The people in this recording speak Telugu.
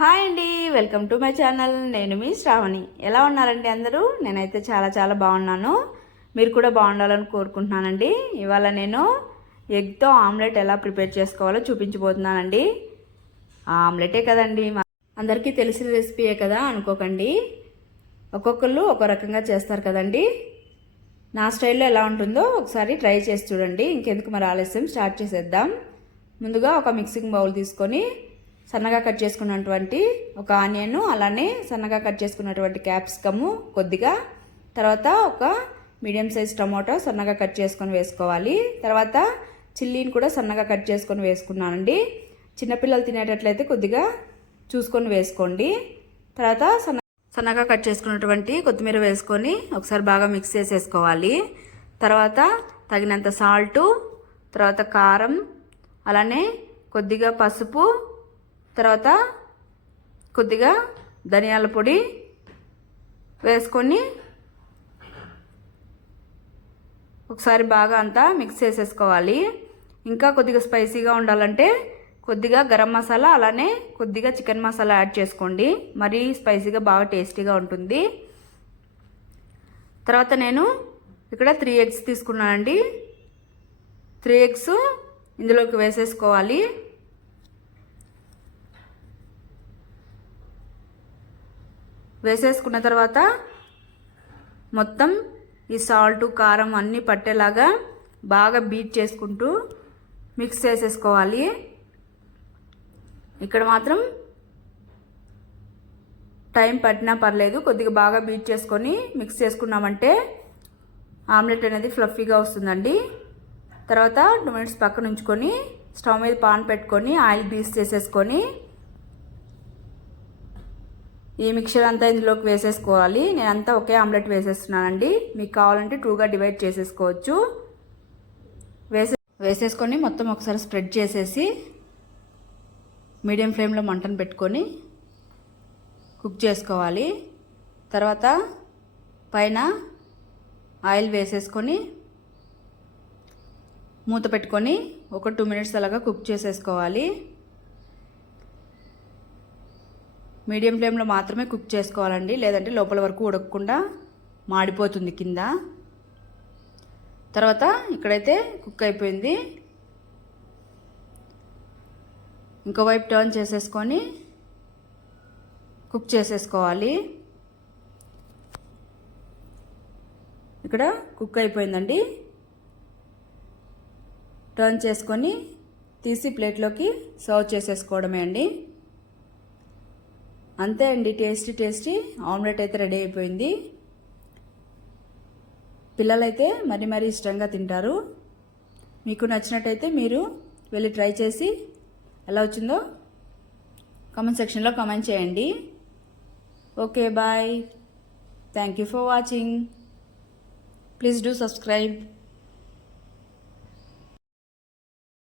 హాయ్ అండి, వెల్కమ్ టు మై ఛానల్. నేను మీ శ్రావణి. ఎలా ఉన్నారండి అందరూ? నేనైతే చాలా బాగున్నాను. మీరు కూడా బాగుండాలని కోరుకుంటున్నానండి. ఇవాళ నేను ఎగ్తో ఆమ్లెట్ ఎలా ప్రిపేర్ చేసుకోవాలో చూపించబోతున్నానండి. ఆమ్లెటే కదండి, అందరికీ తెలిసిన రెసిపీయే కదా అనుకోకండి. ఒక్కొక్కళ్ళు ఒక రకంగా చేస్తారు కదండి. నా స్టైల్లో ఎలా ఉంటుందో ఒకసారి ట్రై చేసి చూడండి. ఇంకెందుకు మరి ఆలస్యం, స్టార్ట్ చేసేద్దాం. ముందుగా ఒక మిక్సింగ్ బౌల్ తీసుకొని సన్నగా కట్ చేసుకున్నటువంటి ఒక ఆనియన్, అలానే సన్నగా కట్ చేసుకున్నటువంటి క్యాప్సికము కొద్దిగా, తర్వాత ఒక మీడియం సైజ్ టమాటో సన్నగా కట్ చేసుకొని వేసుకోవాలి. తర్వాత చిల్లీని కూడా సన్నగా కట్ చేసుకొని వేసుకున్నానండి. చిన్నపిల్లలు తినేటట్లయితే కొద్దిగా చూసుకొని వేసుకోండి. తర్వాత సన్నగా కట్ చేసుకున్నటువంటి కొత్తిమీర వేసుకొని ఒకసారి బాగా మిక్స్ చేసేసుకోవాలి. తర్వాత తగినంత సాల్టు, తర్వాత కారం, అలానే కొద్దిగా పసుపు, తర్వాత కొద్దిగా ధనియాల పొడి వేసుకొని ఒకసారి బాగా అంతా మిక్స్ చేసేసుకోవాలి. ఇంకా కొద్దిగా స్పైసీగా ఉండాలంటే కొద్దిగా గరం మసాలా, అలానే కొద్దిగా చికెన్ మసాలా యాడ్ చేసుకోండి. మరీ స్పైసీగా బాగా టేస్టీగా ఉంటుంది. తర్వాత నేను ఇక్కడ 3 ఎగ్స్ తీసుకున్నానండి. 3 ఎగ్స్ ఇందులోకి వేసేసుకోవాలి. వేసేసుకున్న తర్వాత మొత్తం ఈ సాల్ట్, కారం అన్నీ పట్టేలాగా బాగా బీట్ చేసుకుంటూ మిక్స్ చేసేసుకోవాలి. ఇక్కడ మాత్రం టైం పట్టినా పర్లేదు, కొద్దిగా బాగా బీట్ చేసుకొని మిక్స్ చేసుకున్నామంటే ఆమ్లెట్ అనేది ఫ్లఫీగా వస్తుందండి. తర్వాత 2 మినిట్స్ పక్కన ఉంచుకొని స్టవ్ మీద పాన్ పెట్టుకొని ఆయిల్ గ్రీస్ చేసేసుకొని ఈ మిక్చర్ అంతా ఇందులోకి వేసేసుకోవాలి. నేనంతా ఒకే ఆమ్లెట్ వేసేస్తున్నానండి. మీకు కావాలంటే 2గా డివైడ్ చేసేసుకోవచ్చు. వేసేసుకొని మొత్తం ఒకసారి స్ప్రెడ్ చేసేసి మీడియం ఫ్లేమ్లో మంటను పెట్టుకొని కుక్ చేసుకోవాలి. తర్వాత పైన ఆయిల్ వేసేసుకొని మూత పెట్టుకొని ఒక 2 మినిట్స్ అలాగా కుక్ చేసేసుకోవాలి. మీడియం ఫ్లేమ్లో మాత్రమే కుక్ చేసుకోవాలండి, లేదంటే లోపల వరకు ఉడకకుండా మాడిపోతుంది కింద. తర్వాత ఇక్కడైతే కుక్ అయిపోయింది. ఇంకోవైపు టర్న్ చేసేసుకొని కుక్ చేసేసుకోవాలి. ఇక్కడ కుక్ అయిపోయిందండి. టర్న్ చేసుకొని తీసి ప్లేట్లోకి సర్వ్ చేసేసుకోవడమే అండి. అంతే అండి, టేస్టీ ఆమ్లెట్ అయితే రెడీ అయిపోయింది. పిల్లలైతే మరీ ఇష్టంగా తింటారు. మీకు నచ్చినట్టయితే మీరు వెళ్ళి ట్రై చేసి ఎలా వచ్చిందో కామెంట్ సెక్షన్లో కామెంట్ చేయండి. Okay, bye. Thank you for watching. Please do subscribe.